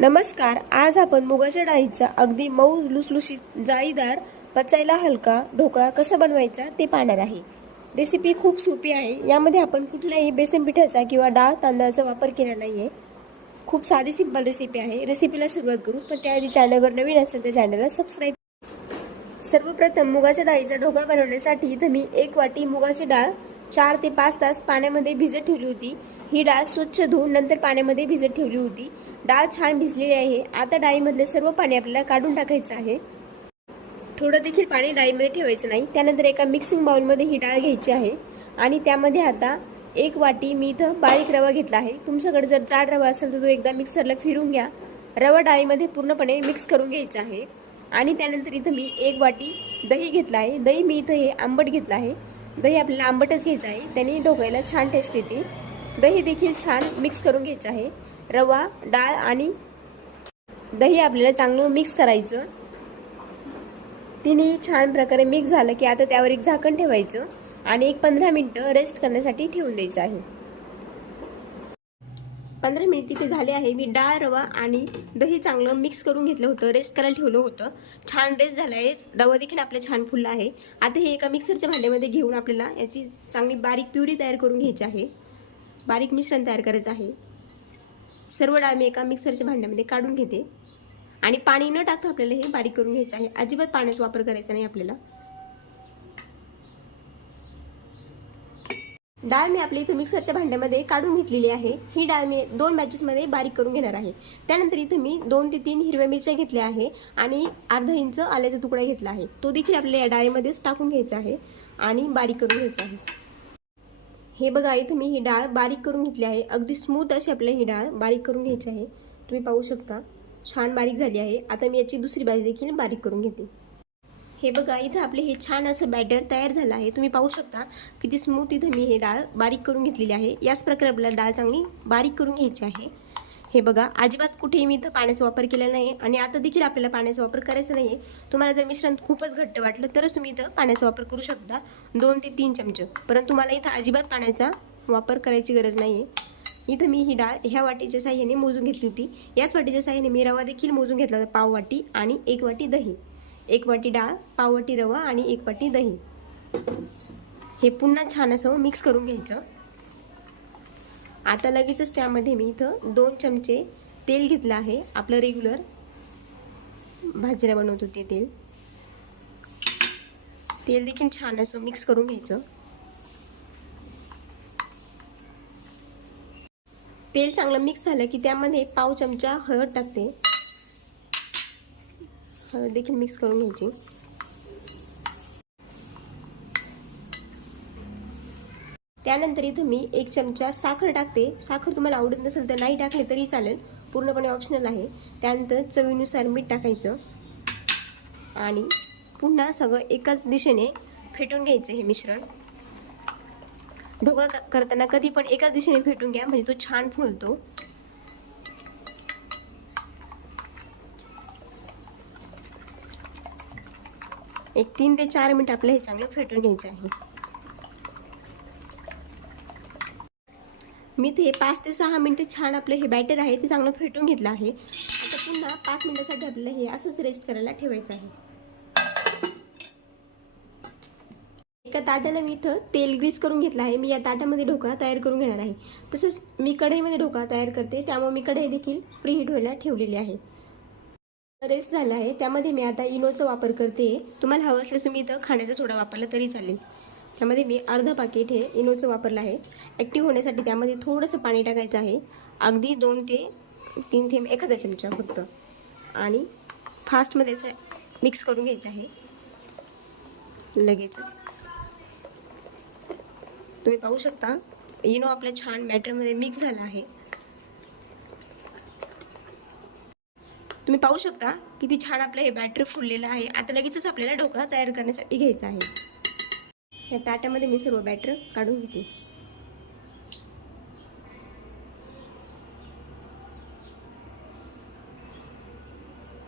नमस्कार. आज आपण मुगाच्या डाळीचा अगदी मऊ लुसलुशीत जाळीदार पचायला हलका ढोकळा कसा बनवायचा ते पाहणार आहे. रेसिपी खूप सोपी आहे. यामध्ये आपण कुठल्याही बेसन पिठाचा किंवा डाळ तांदळाचा वापर केला नाहीये. खूप साधी सिंपल रेसिपी आहे. रेसिपीला सुरुवात करू, पण त्याआधी चॅनलवर नवीन असेल तर चॅनलला सबस्क्राईब. सर्वप्रथम मुगाच्या डाळीचा ढोकळा बनवण्यासाठी इथं मी 1 वाटी मुगाची डाळ 4 ते 5 तास पाण्यामध्ये भिजत ठेवली होती. ही डाळ स्वच्छ धुवून नंतर पाण्यामध्ये भिजत ठेवली होती. डाळ छान भिजलेली आहे. आता डाळीमधले सर्व पाणी आपल्याला काढून टाकायचं आहे. थोडं देखील पाणी डाळीमध्ये ठेवायचं नाही. त्यानंतर एका मिक्सिंग बाउलमध्ये ही डाळ घ्यायची आहे आणि त्यामध्ये आता 1 वाटी मी इथं बारीक रवा घेतला आहे. तुमच्याकडे जर जाड रवा असेल तर तो एकदा मिक्सरला फिरून घ्या. रवा डाळीमध्ये पूर्णपणे मिक्स करून घ्यायचा आहे. आणि त्यानंतर इथं मी 1 वाटी दही घेतला आहे. दही मी इथं हे आंबट घेतलं आहे. दही आपल्याला आंबटच घ्यायचं आहे, त्याने ढोकळ्याला छान टेस्ट येते. दही देखील छान मिक्स करून घ्यायचं आहे. रवा, डाळ आणि दही आपल्याला चांगलं मिक्स करायचं. तिन्ही छान प्रकारे मिक्स झालं की आता त्यावर एक झाकण ठेवायचं आणि एक 15 मिनिटं रेस्ट करण्यासाठी ठेवून द्यायचं आहे. 15 मिनिट इथे झाले आहे. मी डाळ, रवा आणि दही चांगलं मिक्स करून घेतलं होतं, रेस्ट करायला ठेवलं होतं. छान रेस्ट झाला आहे. रवा देखील आपलं छान फुलला आहे. आता हे एका मिक्सरच्या भांड्यामध्ये घेऊन आपल्याला याची चांगली बारीक प्युरी तयार करून घ्यायची आहे. बारीक मिश्रण तयार करायचं आहे. सर्व डाळ मी एका मिक्सरच्या भांड्यामध्ये काढून घेते आणि पाणी न टाकता आपल्याला हे बारीक करून घ्यायचं आहे. अजिबात पाण्याचा वापर करायचा नाही आपल्याला. डाळ मी आपल्या इथं मिक्सरच्या भांड्यामध्ये काढून घेतलेली आहे. ही डाळ मी 2 बॅचेसमध्ये बारीक करून घेणार आहे. त्यानंतर इथं मी 2 ते 3 हिरव्या मिरच्या घेतल्या आहे आणि अर्धा इंच आल्याचा तुकडा घेतला आहे. तो देखील आपल्याला या डाळीमध्येच टाकून घ्यायचा आहे आणि बारीक करून घ्यायचा आहे. हे बघा, इथं मी ही डाळ बारीक करून घेतली आहे. अगदी स्मूथ अशी आपल्याला ही डाळ बारीक करून घ्यायची आहे. तुम्ही पाहू शकता छान बारीक झाली आहे. आता मी याची दुसरी बाजू देखील बारीक करून घेते. हे बघा, इथं आपले हे छान असं बॅटर तयार झालं आहे. तुम्ही पाहू शकता किती स्मूथ इथं मी हे डाळ बारीक करून घेतलेली आहे. याच प्रकारे आपल्याला डाळ चांगली बारीक करून घ्यायची आहे. हे बघा, अजिबात कुठेही मी इथं पाण्याचा वापर केला नाही आणि आता देखील आपल्याला पाण्याचा वापर करायचा नाही आहे. तुम्हाला जर मिश्रण खूपच घट्ट वाटलं तरच तुम्ही इथं पाण्याचा वापर करू शकता, 2 ते 3 चमचे. परंतु तुम्हाला इथं अजिबात पाण्याचा वापर करायची गरज नाही आहे. इथं मी ही डाळ ह्या वाटीच्या साह्याने मोजून घेतली होती. याच वाटीच्या साह्याने मी रवा देखील मोजून घेतला होता, पाव वाटी आणि 1 वाटी दही. 1 वाटी डाळ, पाव वाटी रवा आणि 1 वाटी दही. हे पुन्हा छान असं मिक्स करून घ्यायचं. आता लगेचच त्यामध्ये मी इथं 2 चमचे तेल घेतलं आहे. आपलं रेग्युलर भाजीला बनवतो ते तेल. तेल देखील छान असं मिक्स करून घ्यायचं. तेल चांगलं मिक्स झालं की त्यामध्ये पाव चमचा हळद टाकते. हळद देखील मिक्स करून घ्यायची. त्यानंतर इथं मी 1 चमचा साखर टाकते. साखर तुम्हाला आवडत नसेल तर नाही टाकले तरी चालेल, पूर्णपणे ऑप्शनल आहे. त्यानंतर चवीनुसार मीठ टाकायचं आणि पुन्हा सगळं एकाच दिशेने फेटून घ्यायचं. हे मिश्रण ढोकळा करताना कधी पण एकाच दिशेने फेटून घ्या, म्हणजे तो छान फुलतो. एक 3 ते 4 मिनिट आपल्याला हे चांगलं फेटून घ्यायचं आहे. मी ते 5 ते 6 मिनिटं छान आपलं हे बॅटर आहे ते चांगलं फेटून घेतलं आहे. आता पुन्हा 5 मिनिटासाठी आपल्याला हे असंच रेस्ट करायला ठेवायचं आहे. एका ताटाला मी इथं तेल ग्रीस करून घेतलं आहे. मी या ताटामध्ये ढोकळा तयार करून घेणार आहे. तसंच मी कढईमध्ये ढोकळा तयार करते, त्यामुळे मी कढई देखील प्रीहीट व्हायला ठेवलेली आहे. रेस्ट झाला आहे. त्यामध्ये मी आता इनोचा वापर करते. तुम्हाला हवं असल्यास तुम्ही इथं खाण्याचा सोडा वापरला तरी चालेल. त्यामध्ये मी अर्धा पाकिट हे इनोचं वापरलं आहे. ॲक्टिव्ह होण्यासाठी त्यामध्ये थोडंसं पाणी टाकायचं आहे. अगदी 2 ते 3 थेंब, एखादा चमचा फक्त, आणि फास्टमध्ये असं मिक्स करून घ्यायचं आहे लगेचच. तुम्ही पाहू शकता इनो आपल्या छान बॅटरमध्ये मिक्स झाला आहे. तुम्ही पाहू शकता किती छान आपलं हे बॅटर फुललेलं आहे. आता लगेचच आपल्याला ढोकळा तयार करण्यासाठी घ्यायचा आहे. या ताटामध्ये मी सर्व बॅटर काढून घेते.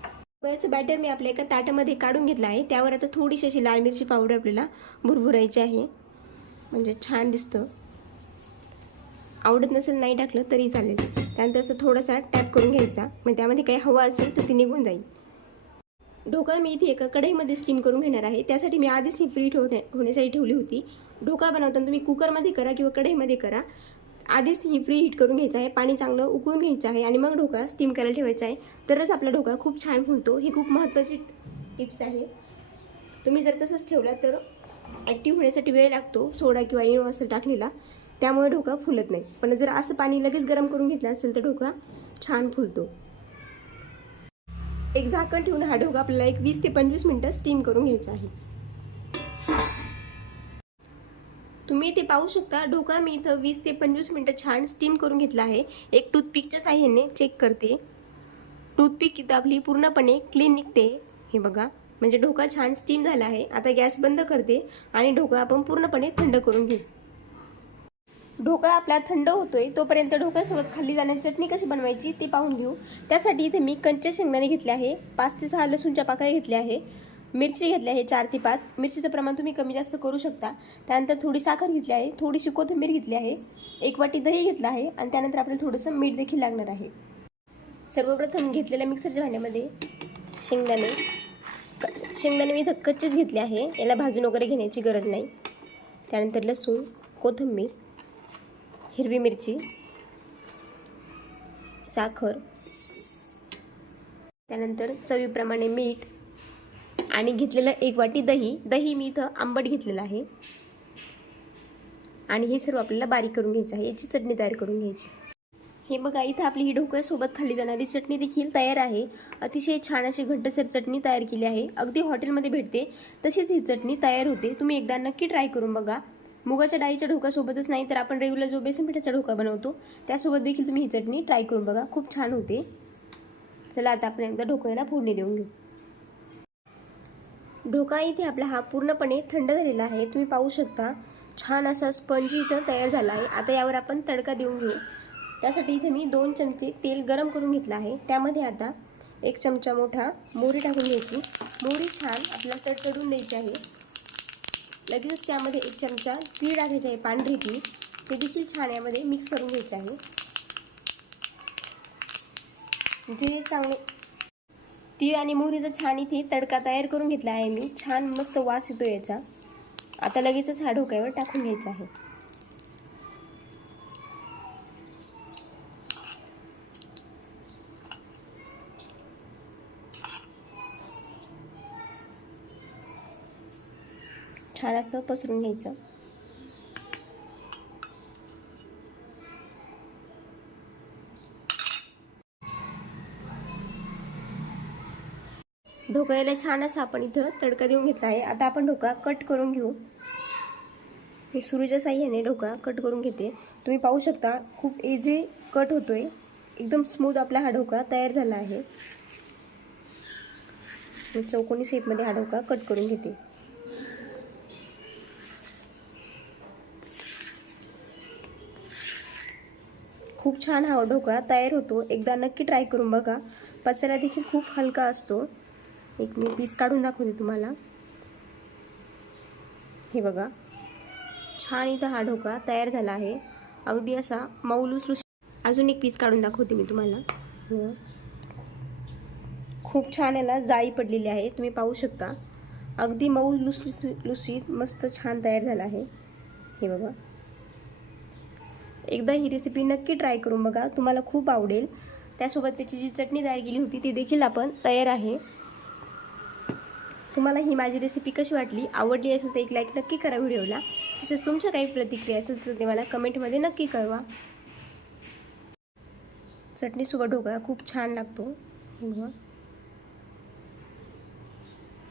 ढोकळ्याचं बॅटर मी आपल्या एका ताटामध्ये काढून घेतलं आहे. त्यावर आता थोडीशी अशी लाल मिरची पावडर आपल्याला भुरभुरायची आहे, म्हणजे छान दिसतं. आवडत नसेल नाही टाकलं तरी चालेल. त्यानंतर असं थोडासा टॅप करून घ्यायचा, मग त्यामध्ये काही हवा असेल तर ती निघून जाईल. ढोकळा मी इथे एका कढईमध्ये स्टीम करून घेणार आहे. त्यासाठी मी आधीच ही फ्री होण्यासाठी ठेवली होती. ढोकळा बनवताना तुम्ही कुकरमध्ये करा किंवा कढईमध्ये करा. आधीच ही फ्री हीट करून घ्यायचं आहे, पाणी चांगलं उकळून घ्यायचं आहे आणि मग ढोकळा स्टीम करायला ठेवायचा आहे. तरच आपला ढोकळा खूप छान फुलतो. ही खूप महत्त्वाची टिप्स आहे. तुम्ही जर तसंच ठेवला तर ॲक्टिव्ह होण्यासाठी वेळ लागतो, सोडा किंवा इनो असं टाकलेला, त्यामुळे ढोकळा फुलत नाही. पण जर असं पाणी लगेच गरम करून घेतलं असेल तर ढोकळा छान फुलतो. एक झाकण ठेवून हा ढोकळा आपल्याला एक 20 ते 25 मिनिटं स्टीम करून घ्यायचा आहे. तुम्ही इथे पाहू शकता ढोकळा मी इथं 20 ते 25 मिनिटं छान स्टीम करून घेतला आहे. एक टूथपिकच्या साहाय्याने चेक करते. टूथपिक इथं आपली पूर्णपणे क्लीन निघते. हे बघा, म्हणजे ढोकळा छान स्टीम झाला आहे. आता गॅस बंद करते आणि ढोकळा आपण पूर्णपणे थंड करून घेऊ. ढोकळा आपला थंड होतोय तोपर्यंत ढोकळ्यासोबत खाल्ली जाणारी चटणी कशी बनवायची ते पाहून घेऊ. त्यासाठी इथे मी कच्चे शेंगदाणे घेतले आहे, 5 ते 6 लसूणच्या पाकळ्या घेतल्या आहे, मिरची घेतली आहे 4 ते 5. मिरचीचं प्रमाण तुम्ही कमी जास्त करू शकता. त्यानंतर थोडी साखर घेतली आहे, थोडीशी कोथिंबीर घेतली आहे, 1 वाटी दही घेतला आहे आणि त्यानंतर आपल्याला थोडंसं मीठ देखील लागणार आहे. सर्वप्रथम घेतलेल्या मिक्सरच्या भांड्यामध्ये शेंगदाणे मी इथं कच्चेच घेतले आहे, याला भाजून वगैरे घेण्याची गरज नाही. त्यानंतर लसूण, कोथिंबीर, हिरवी मिरची, साखर, त्यानंतर चवीप्रमाणे मीठ आणि घेतलेलं 1 वाटी दही मी इथं आंबट घेतलेलं आहे आणि हे सर्व आपल्याला बारीक करून घ्यायचं आहे. याची चटणी तयार करून घ्यायची. हे बघा, इथं आपली ही ढोकळ्यासोबत खाल्ली जाणारी चटणी देखील तयार आहे. अतिशय छान अशी घट्टसर चटणी तयार केली आहे. अगदी हॉटेलमध्ये भेटते तशीच ही चटणी तयार होते. तुम्ही एकदा नक्की ट्राय करून बघा. मुगाच्या डाळीच्या ढोकळ्यासोबतच नाही तर आपण रेग्युलर जो बेसन पिठाचा ढोकळा बनवतो त्यासोबत देखील तुम्ही ही चटणी ट्राय करून बघा, खूप छान होते. चला आता आपण एकदा ढोकळ्याला फोडणी देऊन घेऊ. ढोकळा इथे आपला हा पूर्णपणे थंड झालेला आहे. तुम्ही पाहू शकता छान असा स्पंजी इथं तयार झाला आहे. आता यावर आपण तडका देऊन घेऊ. त्यासाठी इथे मी 2 चमचे तेल गरम करून घेतलं आहे. त्यामध्ये आता 1 चमचा मोठा मोहरी टाकून घ्यायची. मोहरी छान आपल्याला तडतडून द्यायची आहे. लगेच त्यामध्ये 1 चमचा तीळ टाकायचे आहे, पांढरी तीळ, ते देखील छान यामध्ये मिक्स करून घ्यायचे आहे. जे चांगले तीळ आणि मोहरीचा छान इथे तडका तयार करून घेतला आहे मी. छान मस्त वास येतो याचा. आता लगेचच हा ढोकळ्यावर टाकून घ्यायचा आहे. छान असं पसरून घ्यायचं. ढोकळ्याला छान असं आपण इथं तडका देऊन घेतला आहे. आता आपण ढोकळा कट करून घेऊ. मी सुरीच्या साहाय्याने ढोकळा कट करून घेते. तुम्ही पाहू शकता खूप इझी कट होतोय. एकदम स्मूथ आपला हा ढोकळा तयार झाला आहे. मी चौकोनी शेपमध्ये हा ढोकळा कट करून घेते. खूप छान हा ढोकळा तयार होतो. एकदा नक्की ट्राय करून बघा. पचायला देखील खूप हलका असतो. एक मी पीस काढून दाखवते तुम्हाला. हे बघा, छान इथं हा ढोकळा तयार झाला आहे. अगदी असा मऊ लुसलुशीत. अजून एक पीस काढून दाखवते मी तुम्हाला. खूप छान याला जाळी पडलेली आहे. तुम्ही पाहू शकता अगदी मऊ लुसलुशीत मस्त छान तयार झाला आहे. हे बघा, एकदा ही रेसिपी नक्की ट्राय करून बघा, तुम्हाला खूप आवडेल. त्यासोबत त्याची जी चटणी तयार केली होती ती देखील आपण तयार आहे. तुम्हाला ही माझी रेसिपी कशी वाटली, आवडली असेल तर एक लाईक नक्की करा व्हिडिओला. तसेच तुमच्या काही प्रतिक्रिया असेल तर ते मला कमेंटमध्ये नक्की कळवा. चटणीसोबत ढोकळा खूप छान लागतो.